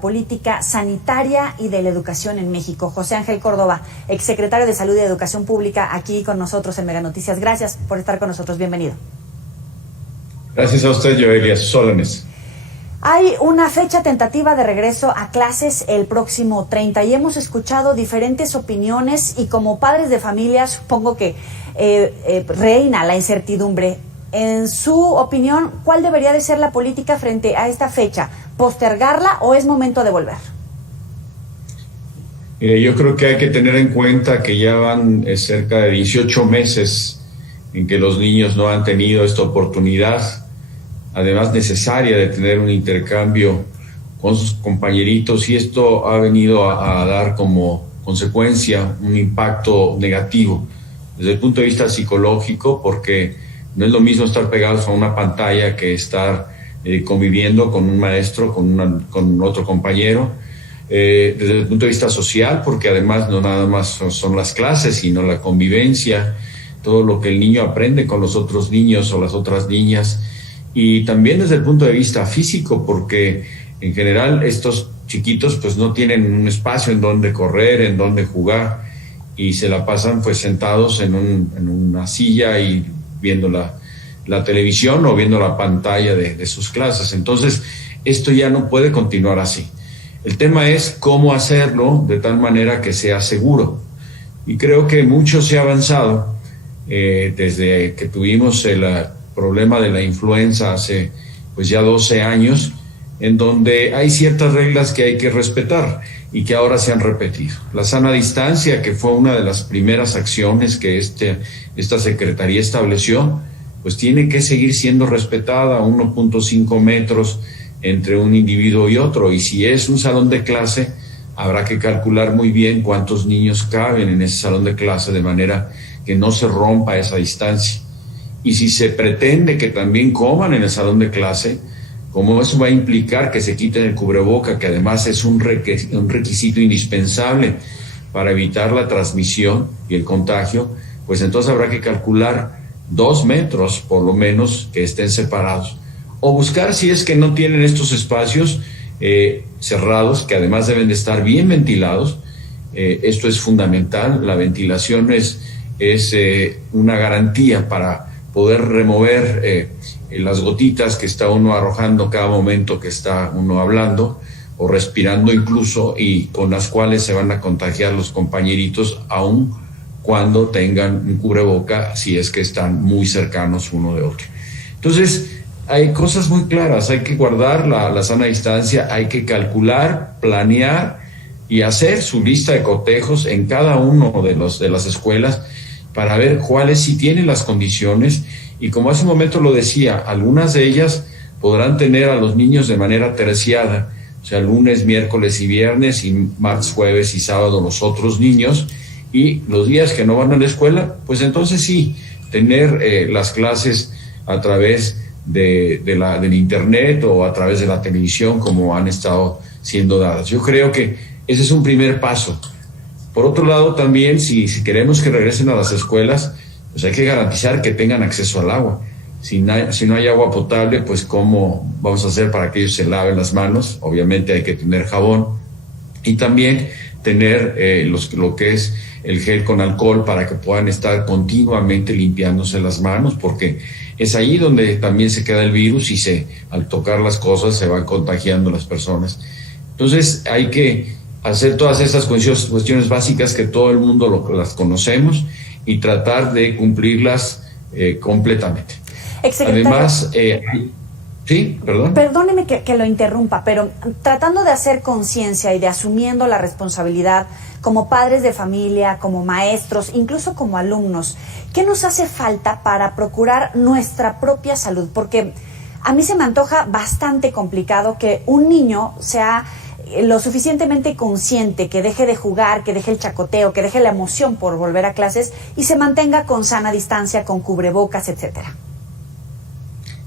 política sanitaria y de la educación en México. José Ángel Córdoba, exsecretario de Salud y Educación Pública, aquí con nosotros en Mega Noticias. Gracias por estar con nosotros. Bienvenido. Gracias a usted, Joelia. A sus órdenes. Hay una fecha tentativa de regreso a clases el próximo 30 y hemos escuchado diferentes opiniones y como padres de familia supongo que reina la incertidumbre. En su opinión, ¿cuál debería de ser la política frente a esta fecha? ¿Postergarla o es momento de volver? Yo creo que hay que tener en cuenta que ya van cerca de 18 meses en que los niños no han tenido esta oportunidad, además necesaria, de tener un intercambio con sus compañeritos, y esto ha venido a dar como consecuencia un impacto negativo desde el punto de vista psicológico, porque no es lo mismo estar pegados a una pantalla que estar conviviendo con un maestro, con otro compañero. Desde el punto de vista social, porque además no nada más son las clases, sino la convivencia, todo lo que el niño aprende con los otros niños o las otras niñas. Y también desde el punto de vista físico, porque en general estos chiquitos pues no tienen un espacio en donde correr, en donde jugar, y se la pasan pues sentados en una silla y viendo la televisión o viendo la pantalla de sus clases. Entonces, esto ya no puede continuar así. El tema es cómo hacerlo de tal manera que sea seguro. Y creo que mucho se ha avanzado desde que tuvimos el problema de la influenza hace pues ya 12 años, en donde hay ciertas reglas que hay que respetar y que ahora se han repetido. La sana distancia, que fue una de las primeras acciones que esta Secretaría estableció, pues tiene que seguir siendo respetada, 1.5 metros entre un individuo y otro. Y si es un salón de clase, habrá que calcular muy bien cuántos niños caben en ese salón de clase, de manera que no se rompa esa distancia. Y si se pretende que también coman en el salón de clase, como eso va a implicar que se quiten el cubreboca, que además es un requisito indispensable para evitar la transmisión y el contagio, pues entonces habrá que calcular 2 metros por lo menos que estén separados. O buscar, si es que no tienen estos espacios cerrados, que además deben de estar bien ventilados. Esto es fundamental. La ventilación es una garantía para poder remover las gotitas que está uno arrojando cada momento que está uno hablando o respirando incluso, y con las cuales se van a contagiar los compañeritos aun cuando tengan un cubreboca, si es que están muy cercanos uno de otro. Entonces, hay cosas muy claras, hay que guardar la sana distancia, hay que calcular, planear y hacer su lista de cotejos en cada uno de las escuelas para ver cuáles sí tienen las condiciones. Y como hace un momento lo decía, algunas de ellas podrán tener a los niños de manera terciada, o sea, lunes, miércoles y viernes, y martes, jueves y sábado los otros niños, y los días que no van a la escuela, pues entonces sí, tener las clases a través del internet o a través de la televisión, como han estado siendo dadas. Yo creo que ese es un primer paso. Por otro lado, también, si queremos que regresen a las escuelas, pues hay que garantizar que tengan acceso al agua. Si no hay agua potable, pues ¿cómo vamos a hacer para que ellos se laven las manos? Obviamente hay que tener jabón y también tener lo que es el gel con alcohol para que puedan estar continuamente limpiándose las manos, porque es ahí donde también se queda el virus y al tocar las cosas se van contagiando las personas. Entonces hay que hacer todas estas cuestiones básicas que todo el mundo las conocemos y tratar de cumplirlas completamente. Además, sí, perdón. Perdóneme que lo interrumpa, pero tratando de hacer conciencia y de asumiendo la responsabilidad como padres de familia, como maestros, incluso como alumnos, ¿qué nos hace falta para procurar nuestra propia salud? Porque a mí se me antoja bastante complicado que un niño sea lo suficientemente consciente, que deje de jugar, que deje el chacoteo, que deje la emoción por volver a clases y se mantenga con sana distancia, con cubrebocas, etcétera.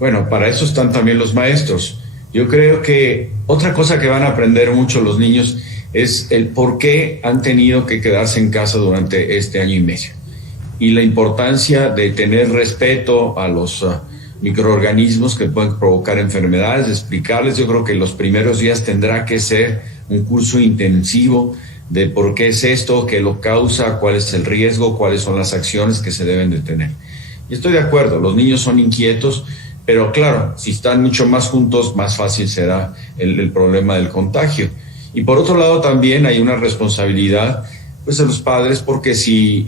Bueno, para eso están también los maestros. Yo creo que otra cosa que van a aprender mucho los niños es el por qué han tenido que quedarse en casa durante este año y medio, y la importancia de tener respeto a microorganismos que pueden provocar enfermedades, explicarles. Yo creo que los primeros días tendrá que ser un curso intensivo de por qué es esto, qué lo causa, cuál es el riesgo, cuáles son las acciones que se deben de tener. Y estoy de acuerdo, los niños son inquietos, pero claro, si están mucho más juntos, más fácil será el problema del contagio. Y por otro lado también hay una responsabilidad pues de los padres, porque si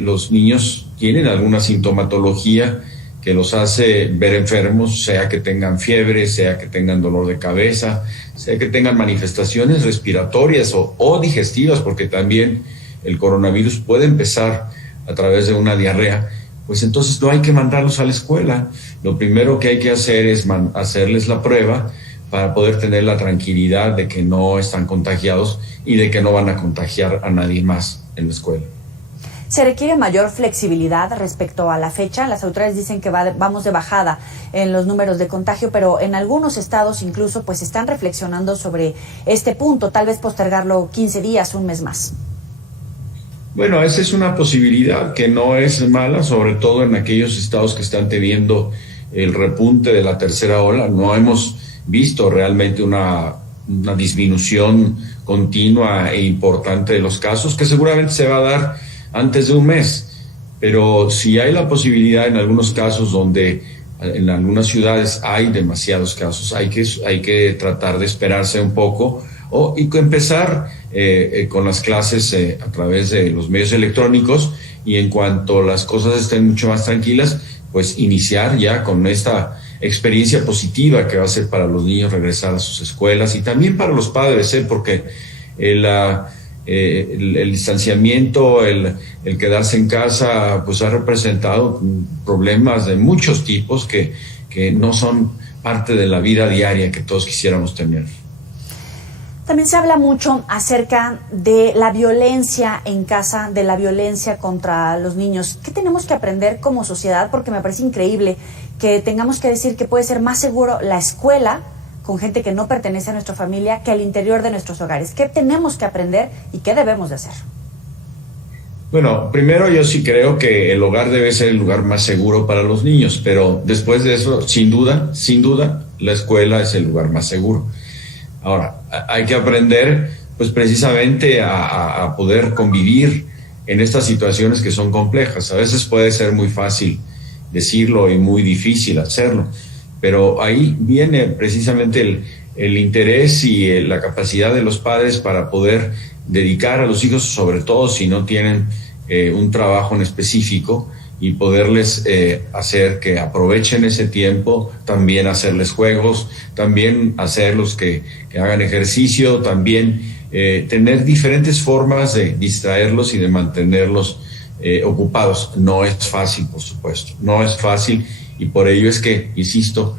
los niños tienen alguna sintomatología que los hace ver enfermos, sea que tengan fiebre, sea que tengan dolor de cabeza, sea que tengan manifestaciones respiratorias o digestivas, porque también el coronavirus puede empezar a través de una diarrea, pues entonces no hay que mandarlos a la escuela. Lo primero que hay que hacer es hacerles la prueba para poder tener la tranquilidad de que no están contagiados y de que no van a contagiar a nadie más en la escuela. ¿Se requiere mayor flexibilidad respecto a la fecha? Las autoridades dicen que vamos de bajada en los números de contagio, pero en algunos estados incluso pues están reflexionando sobre este punto, tal vez postergarlo 15 días, un mes más. Bueno, esa es una posibilidad que no es mala, sobre todo en aquellos estados que están teniendo el repunte de la tercera ola. No hemos visto realmente una disminución continua e importante de los casos, que seguramente se va a dar antes de un mes, pero si hay la posibilidad en algunos casos donde en algunas ciudades hay demasiados casos, hay que tratar de esperarse un poco y empezar con las clases a través de los medios electrónicos, y en cuanto las cosas estén mucho más tranquilas, pues iniciar ya con esta experiencia positiva que va a ser para los niños regresar a sus escuelas y también para los padres, porque el distanciamiento, el quedarse en casa, pues ha representado problemas de muchos tipos que no son parte de la vida diaria que todos quisiéramos tener. También se habla mucho acerca de la violencia en casa, de la violencia contra los niños. ¿Qué tenemos que aprender como sociedad? Porque me parece increíble que tengamos que decir que puede ser más seguro la escuela con gente que no pertenece a nuestra familia que al interior de nuestros hogares. ¿Qué tenemos que aprender y qué debemos de hacer? Bueno, primero yo sí creo que el hogar debe ser el lugar más seguro para los niños, pero después de eso, sin duda, la escuela es el lugar más seguro. Ahora, hay que aprender pues precisamente a poder convivir en estas situaciones que son complejas. A veces puede ser muy fácil decirlo y muy difícil hacerlo, pero ahí viene precisamente el interés y la capacidad de los padres para poder dedicar a los hijos, sobre todo si no tienen un trabajo en específico, y poderles hacer que aprovechen ese tiempo, también hacerles juegos, también hacerlos que hagan ejercicio, también tener diferentes formas de distraerlos y de mantenerlos ocupados. No es fácil, por supuesto, no es fácil, y por ello es que, insisto,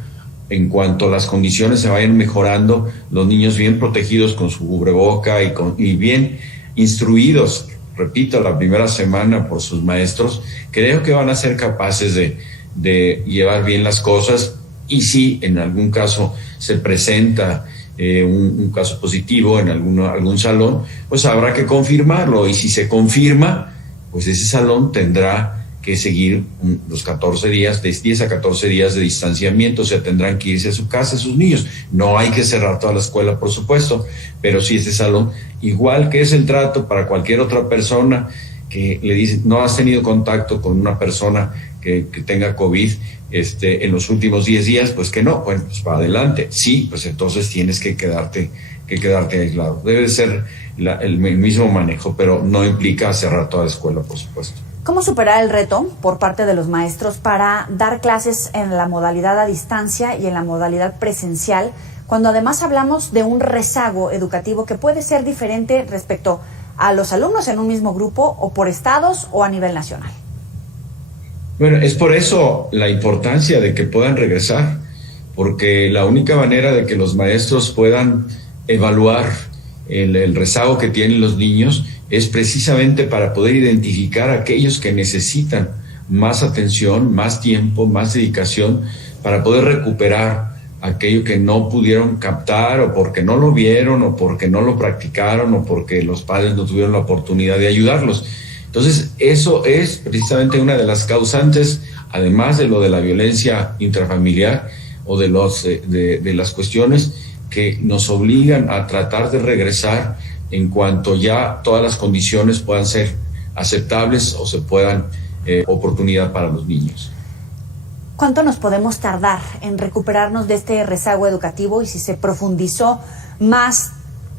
en cuanto las condiciones se vayan mejorando, los niños bien protegidos con su cubreboca y bien instruidos, repito, la primera semana por sus maestros, creo que van a ser capaces de llevar bien las cosas. Y si en algún caso se presenta un caso positivo en algún salón, pues habrá que confirmarlo, y si se confirma, pues ese salón tendrá que seguir los 14 días, de 10 a 14 días de distanciamiento, o sea, tendrán que irse a su casa sus niños. No hay que cerrar toda la escuela, por supuesto, pero sí ese salón, igual que es el trato para cualquier otra persona que le dice, no has tenido contacto con una persona que tenga COVID en los últimos 10 días, pues que no, bueno, pues para adelante. Sí, pues entonces tienes que quedarte aislado. Debe ser el mismo manejo, pero no implica cerrar toda la escuela, por supuesto. ¿Cómo superar el reto por parte de los maestros para dar clases en la modalidad a distancia y en la modalidad presencial, cuando además hablamos de un rezago educativo que puede ser diferente respecto a los alumnos en un mismo grupo, o por estados o a nivel nacional? Bueno, es por eso la importancia de que puedan regresar, porque la única manera de que los maestros puedan evaluar el rezago que tienen los niños es precisamente para poder identificar a aquellos que necesitan más atención, más tiempo, más dedicación, para poder recuperar aquello que no pudieron captar, o porque no lo vieron, o porque no lo practicaron, o porque los padres no tuvieron la oportunidad de ayudarlos. Entonces, eso es precisamente una de las causantes además de lo de la violencia intrafamiliar o de las cuestiones que nos obligan a tratar de regresar en cuanto ya todas las condiciones puedan ser aceptables o se puedan oportunidad para los niños. ¿Cuánto nos podemos tardar en recuperarnos de este rezago educativo y si se profundizó más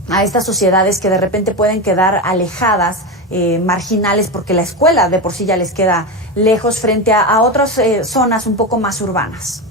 a estas sociedades que de repente pueden quedar alejadas, marginales, porque la escuela de por sí ya les queda lejos frente a otras zonas un poco más urbanas?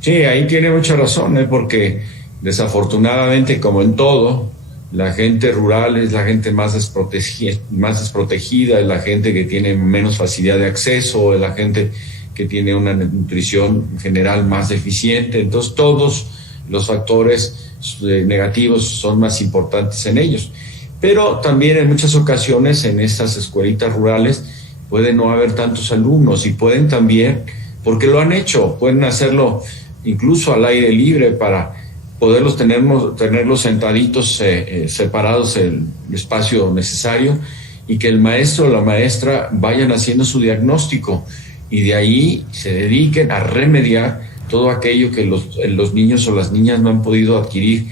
Sí, ahí tiene mucha razón, porque desafortunadamente, como en todo, la gente rural es la gente más desprotegida, es la gente que tiene menos facilidad de acceso, es la gente que tiene una nutrición general más deficiente. Entonces todos los factores negativos son más importantes en ellos. Pero también en muchas ocasiones en estas escuelitas rurales puede no haber tantos alumnos y pueden también, porque lo han hecho, pueden hacerlo incluso al aire libre para poderlos tenerlos sentaditos, separados el espacio necesario, y que el maestro o la maestra vayan haciendo su diagnóstico y de ahí se dediquen a remediar todo aquello que los niños o las niñas no han podido adquirir,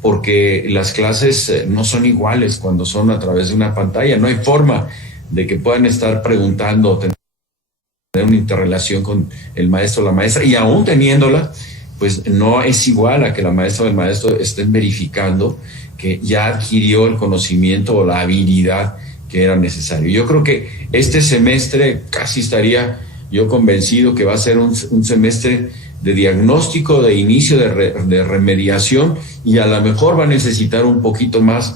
porque las clases no son iguales cuando son a través de una pantalla. No hay forma de que puedan estar preguntando o tener una interrelación con el maestro o la maestra, y aún teniéndola, pues no es igual a que la maestra o el maestro estén verificando que ya adquirió el conocimiento o la habilidad que era necesario. Yo creo que este semestre casi estaría yo convencido que va a ser un semestre de diagnóstico, de inicio de remediación, y a lo mejor va a necesitar un poquito más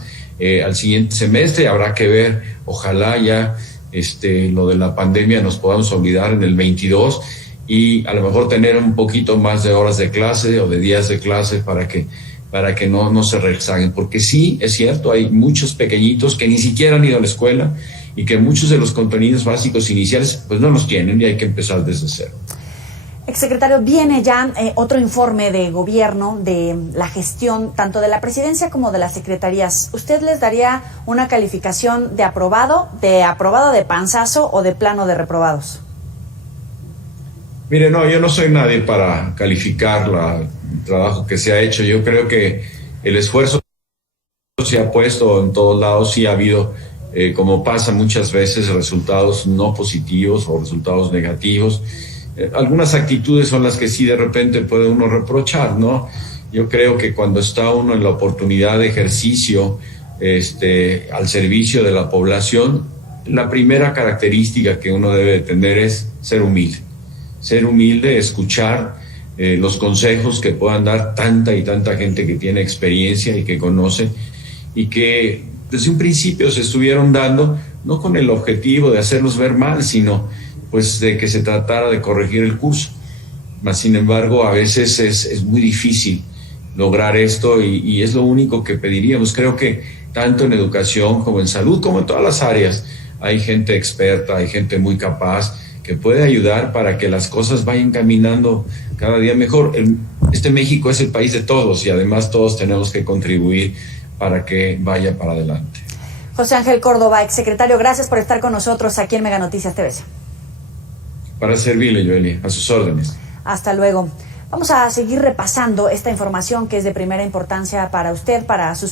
al siguiente semestre. Habrá que ver, ojalá ya lo de la pandemia nos podamos olvidar en el 22 y a lo mejor tener un poquito más de horas de clase o de días de clase para que no se rezaguen, porque sí, es cierto, hay muchos pequeñitos que ni siquiera han ido a la escuela y que muchos de los contenidos básicos iniciales pues no los tienen y hay que empezar desde cero. Exsecretario, viene ya otro informe de gobierno de la gestión tanto de la presidencia como de las secretarías. ¿Usted les daría una calificación de aprobado de panzazo o de plano de reprobados? Mire, no, yo no soy nadie para calificar el trabajo que se ha hecho. Yo creo que el esfuerzo se ha puesto en todos lados. Sí ha habido, como pasa muchas veces, resultados no positivos o resultados negativos. Algunas actitudes son las que sí de repente puede uno reprochar, ¿no? Yo creo que cuando está uno en la oportunidad de ejercicio al servicio de la población, la primera característica que uno debe de tener es ser humilde. Ser humilde, escuchar los consejos que puedan dar tanta y tanta gente que tiene experiencia y que conoce, y que desde un principio se estuvieron dando, no con el objetivo de hacerlos ver mal, sino pues de que se tratara de corregir el curso. Mas, sin embargo, a veces es muy difícil lograr esto y es lo único que pediríamos. Creo que tanto en educación como en salud, como en todas las áreas, hay gente experta, hay gente muy capaz que puede ayudar para que las cosas vayan caminando cada día mejor. Este México es el país de todos y además todos tenemos que contribuir para que vaya para adelante. José Ángel Córdoba, exsecretario, gracias por estar con nosotros aquí en Mega Noticias TVC. Para servirle, Joely, a sus órdenes. Hasta luego. Vamos a seguir repasando esta información que es de primera importancia para usted, para sus